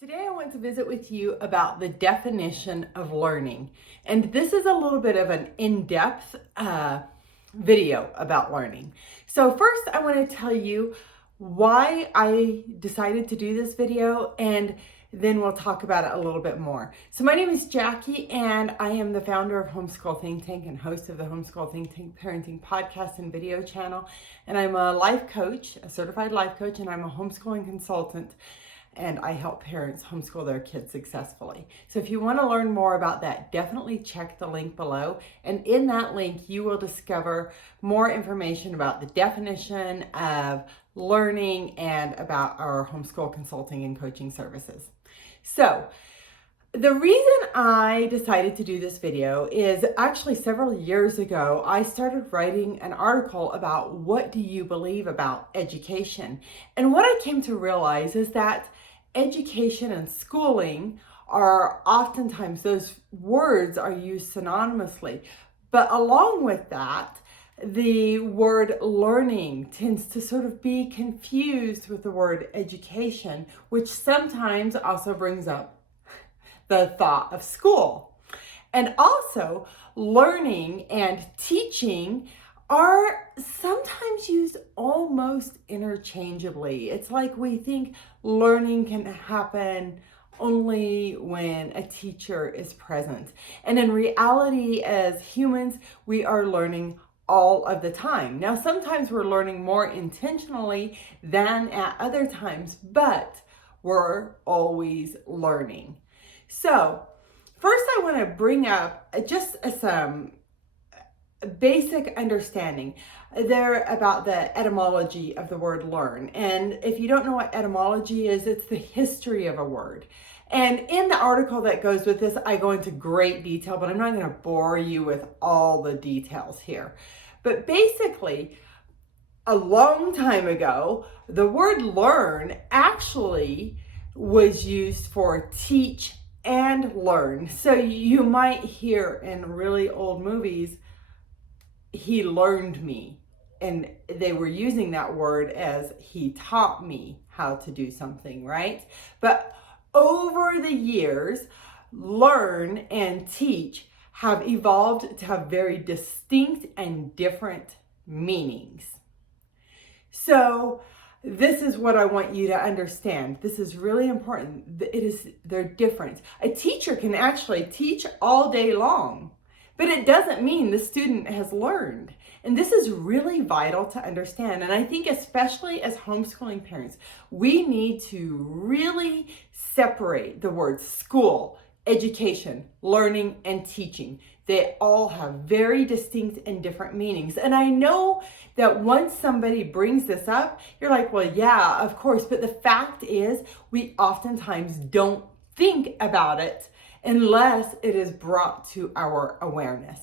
Today I want to visit with you about the definition of learning. And this is a little bit of an in-depth video about learning. So first I want to tell you why I decided to do this video, and then we'll talk about it a little bit more. So my name is Jackie, and I am the founder of HomeSchool ThinkTank and host of the HomeSchool ThinkTank Parenting Podcast and Video Channel. And I'm a life coach, a certified life coach, and I'm a homeschooling consultant. And I help parents homeschool their kids successfully. So if you want to learn more about that, definitely check the link below. And in that link, you will discover more information about the definition of learning and about our homeschool consulting and coaching services. So the reason I decided to do this video is actually several years ago, I started writing an article about what do you believe about education. And what I came to realize is that education and schooling are oftentimes, those words are used synonymously. But along with that, the word learning tends to sort of be confused with the word education, which sometimes also brings up the thought of school. And also, learning and teaching are sometimes used almost interchangeably. It's like we think learning can happen only when a teacher is present. And in reality, as humans, we are learning all of the time. Now, sometimes we're learning more intentionally than at other times, but we're always learning. So first I want to bring up just some basic understanding there about the etymology of the word learn. And if you don't know what etymology is, it's the history of a word. And in the article that goes with this, I go into great detail, but I'm not going to bore you with all the details here. But basically, a long time ago, the word learn actually was used for teach and learn. So you might hear in really old movies, he learned me, and they were using that word as he taught me how to do something, right? But over the years, learn and teach have evolved to have very distinct and different meanings. So this is what I want you to understand. This is really important. They're different. A teacher can actually teach all day long, but it doesn't mean the student has learned. And this is really vital to understand. And I think especially as homeschooling parents, we need to really separate the words school, education, learning, and teaching. They all have very distinct and different meanings. And I know that once somebody brings this up, you're like, well, yeah, of course. But the fact is, we oftentimes don't think about it unless it is brought to our awareness.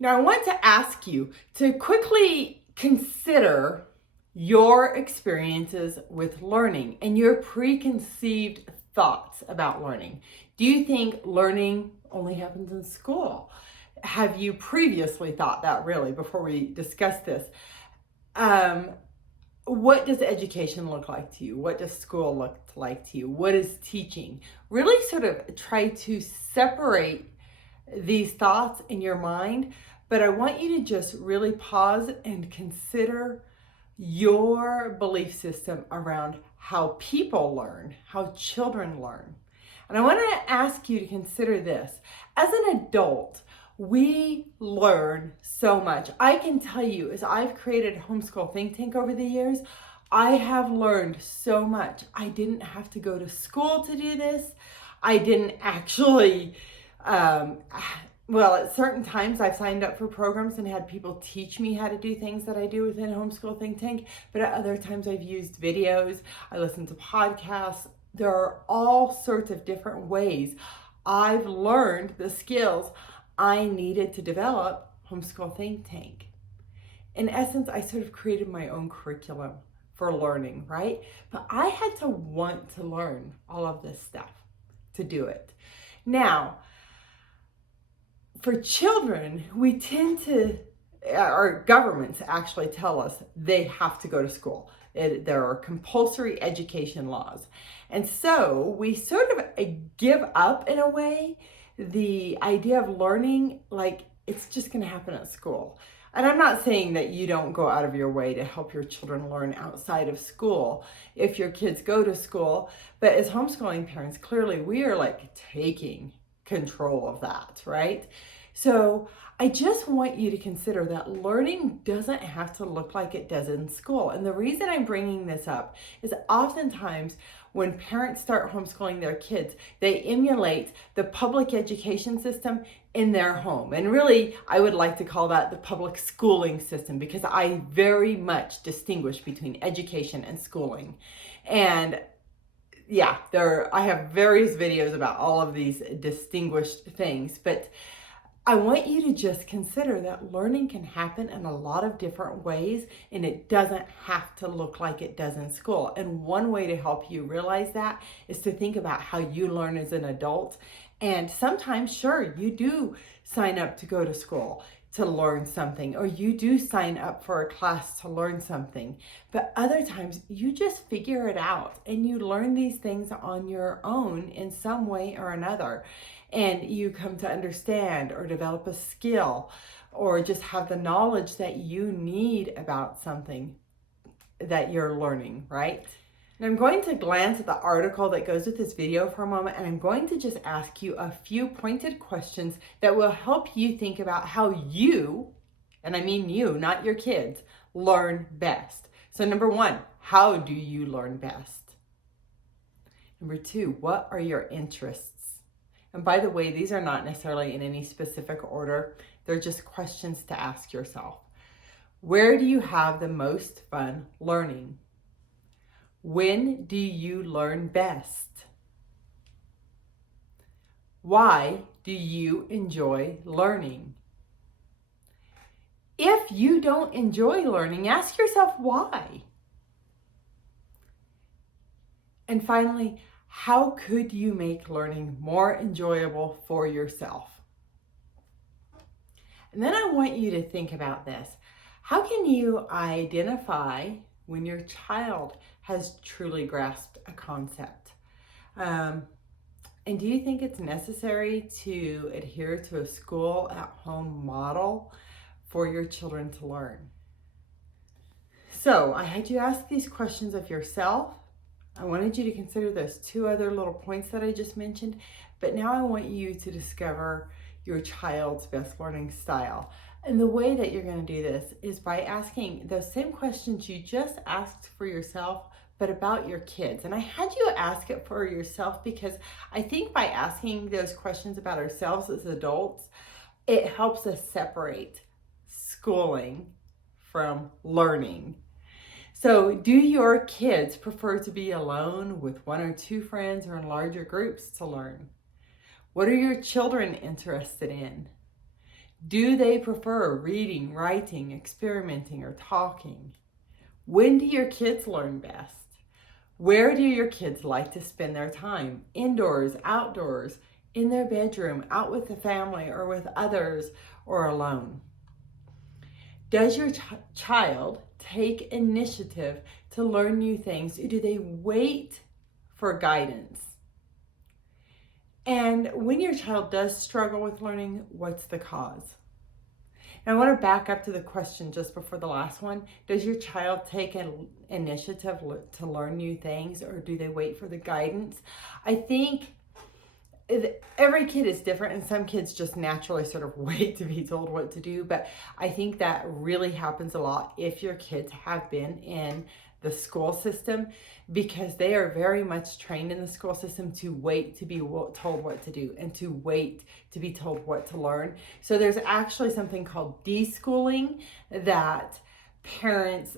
Now, I want to ask you to quickly consider your experiences with learning and your preconceived thoughts about learning. Do you think learning only happens in school? Have you previously thought that, really, before we discuss this? What does education look like to you? What does school look like to you? What is teaching? Really sort of try to separate these thoughts in your mind, but I want you to just really pause and consider your belief system around how people learn, how children learn. And I want to ask you to consider this. As an adult, we learn so much. I can tell you, as I've created HomeSchool ThinkTank over the years, I have learned so much. I didn't have to go to school to do this. I didn't actually, well, at certain times I've signed up for programs and had people teach me how to do things that I do within HomeSchool ThinkTank. But at other times I've used videos, I listen to podcasts. There are all sorts of different ways I've learned the skills I needed to develop HomeSchool ThinkTank. In essence, I sort of created my own curriculum for learning, right? But I had to want to learn all of this stuff to do it. Now, for children, we tend to, our governments actually tell us they have to go to school. There are compulsory education laws. And so we sort of give up, in a way, the idea of learning like it's just going to happen at school. And I'm not saying that you don't go out of your way to help your children learn outside of school if your kids go to school. But as homeschooling parents, clearly we are like taking control of that, right? So I just want you to consider that learning doesn't have to look like it does in school. And the reason I'm bringing this up is oftentimes when parents start homeschooling their kids, they emulate the public education system in their home. And really, I would like to call that the public schooling system, because I very much distinguish between education and schooling. And yeah, I have various videos about all of these distinguished things, but I want you to just consider that learning can happen in a lot of different ways, and it doesn't have to look like it does in school. And one way to help you realize that is to think about how you learn as an adult. And sometimes, sure, you do sign up to go to school to learn something, or you do sign up for a class to learn something. But other times you just figure it out and you learn these things on your own in some way or another. And you come to understand or develop a skill or just have the knowledge that you need about something that you're learning, right? And I'm going to glance at the article that goes with this video for a moment, and I'm going to just ask you a few pointed questions that will help you think about how you, and I mean you, not your kids, learn best. So number one, how do you learn best? Number two, what are your interests? And by the way, these are not necessarily in any specific order. They're just questions to ask yourself. Where do you have the most fun learning? When do you learn best? Why do you enjoy learning? If you don't enjoy learning, ask yourself why. And finally, how could you make learning more enjoyable for yourself? And then I want you to think about this. How can you identify when your child has truly grasped a concept? And do you think it's necessary to adhere to a school at home model for your children to learn? So I had you ask these questions of yourself. I wanted you to consider those two other little points that I just mentioned, but now I want you to discover your child's best learning style. And the way that you're going to do this is by asking those same questions you just asked for yourself, but about your kids. And I had you ask it for yourself because I think by asking those questions about ourselves as adults, it helps us separate schooling from learning. So do your kids prefer to be alone with one or two friends or in larger groups to learn? What are your children interested in? Do they prefer reading, writing, experimenting, or talking? When do your kids learn best? Where do your kids like to spend their time? Indoors, outdoors, in their bedroom, out with the family or with others, or alone? Does your child take initiative to learn new things, or do they wait for guidance? And when your child does struggle with learning, what's the cause? And I want to back up to the question just before the last one. Does your child take an initiative to learn new things, or do they wait for the guidance? I think every kid is different, and some kids just naturally sort of wait to be told what to do. But I think that really happens a lot if your kids have been in the school system, because they are very much trained in the school system to wait to be told what to do and to wait to be told what to learn. So there's actually something called deschooling that parents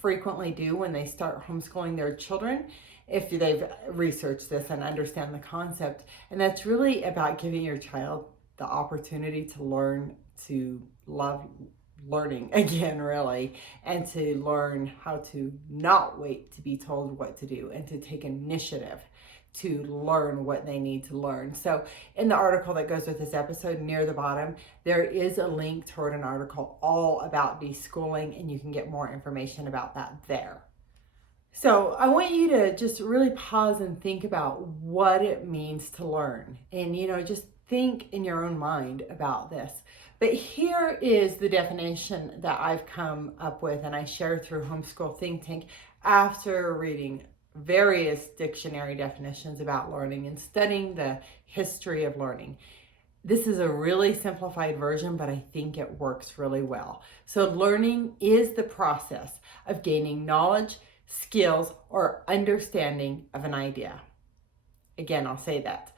frequently do when they start homeschooling their children, if they've researched this and understand the concept. And that's really about giving your child the opportunity to learn to love learning again, really, and to learn how to not wait to be told what to do and to take initiative to learn what they need to learn. So in the article that goes with this episode, near the bottom, there is a link toward an article all about deschooling, and you can get more information about that there. So I want you to just really pause and think about what it means to learn. And, just think in your own mind about this. But here is the definition that I've come up with and I share through Homeschool Think Tank after reading various dictionary definitions about learning and studying the history of learning. This is a really simplified version, but I think it works really well. So learning is the process of gaining knowledge, skills, or understanding of an idea. Again, I'll say that.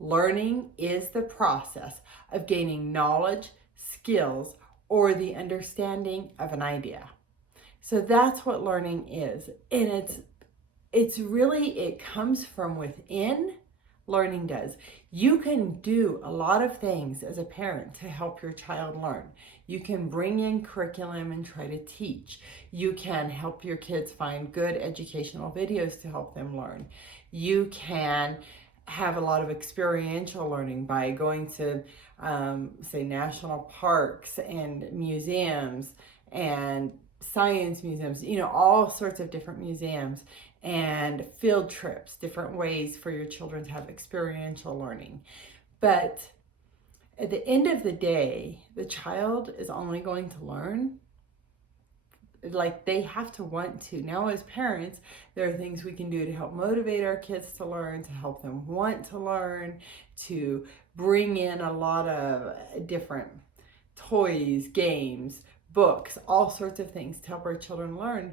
Learning is the process of gaining knowledge, skills, or the understanding of an idea. So that's what learning is. And it's really, it comes from within. Learning does. You can do a lot of things as a parent to help your child learn. You can bring in curriculum and try to teach. You can help your kids find good educational videos to help them learn. You can have a lot of experiential learning by going to, say, national parks and museums and science museums, all sorts of different museums and field trips, different ways for your children to have experiential learning. But at the end of the day, the child is only going to learn like they have to want to. Now, as parents, there are things we can do to help motivate our kids to learn, to help them want to learn, to bring in a lot of different toys, games, books, all sorts of things to help our children learn.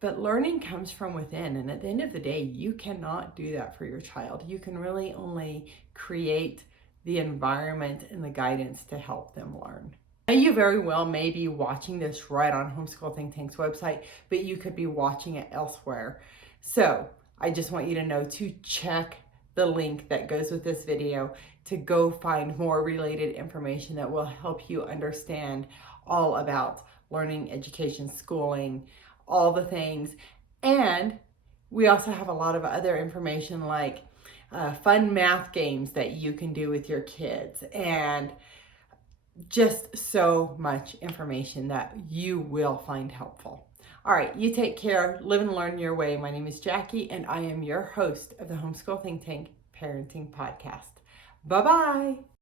But learning comes from within, and at the end of the day, you cannot do that for your child. You can really only create the environment and the guidance to help them learn. Now, you very well may be watching this right on Homeschool Think Tank's website, but you could be watching it elsewhere. So I just want you to know to check the link that goes with this video to go find more related information that will help you understand all about learning, education, schooling, all the things. And we also have a lot of other information like fun math games that you can do with your kids, and just so much information that you will find helpful. All right, you take care, live and learn your way. My name is Jackie, and I am your host of the Homeschool Think Tank Parenting Podcast. Bye-bye.